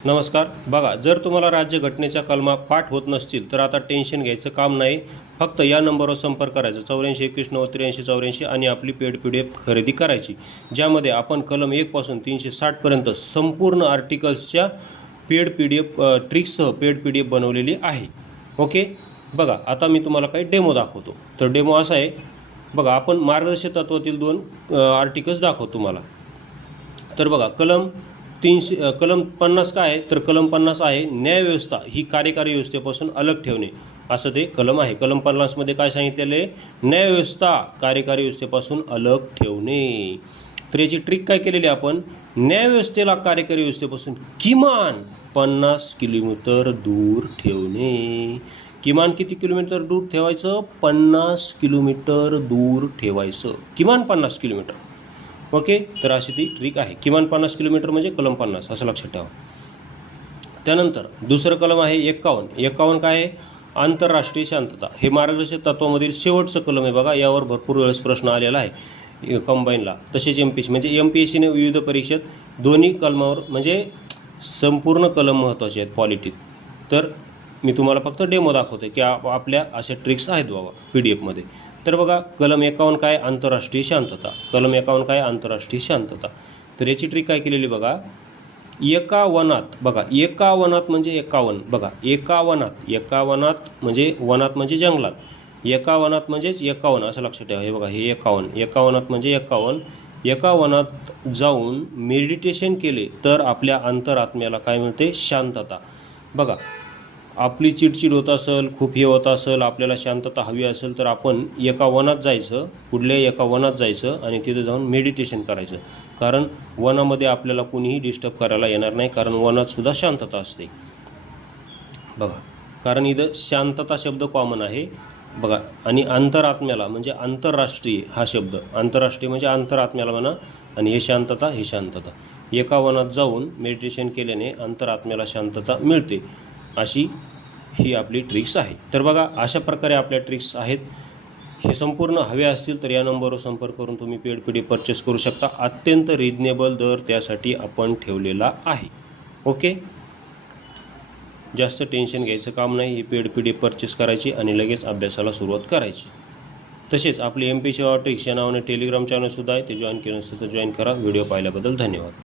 नमस्कार. बघा, जर तुम्हाला राज्यघटनेच्या कलमा पाठ होत नसतील तर आता टेन्शन घ्यायचं काम नाही. फक्त या नंबरवर संपर्क करायचा 84 21 90 83 84 आणि आपली पेड PDF खरेदी करायची, ज्यामध्ये आपण कलम 1 पासून 360 पर्यंत संपूर्ण आर्टिकल्सच्या पेड PDF ट्रिक्ससह पेड PDF बनवलेली आहे. ओके. बघा, आता मी तुम्हाला काही डेमो दाखवतो. तर डेमो असा आहे. बघा, आपण मार्गदर्शक तत्वातील 2 आर्टिकल्स दाखवतो तुम्हाला. तर बघा, कलम 50 काय आहे, तर कलम 50 आहे न्यायव्यवस्था ही कार्यकारी व्यवस्थेपासून अलग ठेवणे, असं ते कलम आहे. कलम 50 काय सांगितलेलं आहे, न्यायव्यवस्था कार्यकारी व्यवस्थेपासून अलग ठेवणे. तर याची ट्रिक काय केलेली आपण, न्यायव्यवस्थेला कार्यकारी व्यवस्थेपासून किमान 50 किलोमीटर दूर ठेवणे. किमान किती किलोमीटर दूर ठेवायचं, 50 किलोमीटर दूर ठेवायचं, किमान 50 किलोमीटर. ओके. तर अशी ती ट्रिक आहे. किमान 50 किलोमीटर म्हणजे कलम 50, असं लक्षात ठेवा. त्यानंतर दुसरं कलम आहे 51 काय आहे, आंतरराष्ट्रीय शांतता. हे मार्गदर्शक तत्वामधील शेवटचं कलम आहे. बघा, यावर भरपूर वेळेस प्रश्न आलेला आहे कंबाईनला. तसेच MPSC म्हणजे MPSCने विविध परीक्षेत दोन्ही कलमावर म्हणजे संपूर्ण कलम महत्त्वाचे आहेत पॉलिटिक. तर मी तुम्हाला फक्त डेमो दाखवतो की आपल्या अशा ट्रिक्स आहेत बाबा PDFमध्ये. तर बघा, कलम 51 काय, आंतरराष्ट्रीय शांतता. कलम 51 काय, आंतरराष्ट्रीय शांतता. तर याची ट्रिक काय केलेली बघा, एका वनात. बघा, एका वनात म्हणजे 51. बघा, एका वनात म्हणजे वनात म्हणजे जंगलात. एका वनात म्हणजेच 51, असं लक्षात ठेवा. हे बघा, हे 51. एका वनात म्हणजे 51. एका वनात जाऊन मेडिटेशन केले तर आपल्या अंतरात्म्याला काय मिळते, शांतता. बघा, आपली चिडचिड होत असेल, खूप हे होत असेल, आपल्याला शांतता हवी असेल, तर आपण एका वनात जायचं, कुठल्याही एका वनात जायचं आणि तिथं जाऊन मेडिटेशन करायचं. कारण वनामध्ये आपल्याला कोणीही डिस्टर्ब करायला येणार नाही, कारण वनातसुद्धा शांतता असते. बघा, कारण इथं शांतता शब्द कॉमन आहे. बघा, आणि अंतरात्म्याला म्हणजे आंतरराष्ट्रीय हा शब्द, आंतरराष्ट्रीय म्हणजे अंतरात्म्याला म्हणा, आणि हे शांतता, हे शांतता. एका वनात जाऊन मेडिटेशन केल्याने अंतरात्म्याला शांतता मिळते, अशी ही आपली ट्रिक्स आहे. तर बघा, अशा प्रकारे आपल्या ट्रिक्स आहेत. हे संपूर्ण हवे असतील तर या नंबरवर संपर्क करून तुम्ही पेड PDF परचेस करू शकता. अत्यंत रिजनेबल दर त्यासाठी आपण ठेवलेला आहे. ओके. जास्त टेन्शन घ्यायचं काम नाही. ही पेड PDF परचेस करायची आणि लगेच अभ्यासाला सुरुवात करायची. तसेच आपली MPSC ट्रिक्स या नावाने टेलिग्राम चॅनलसुद्धा आहे. ते जॉईन केलं नसेल तर जॉईन करा. व्हिडिओ पाहिल्याबद्दल धन्यवाद.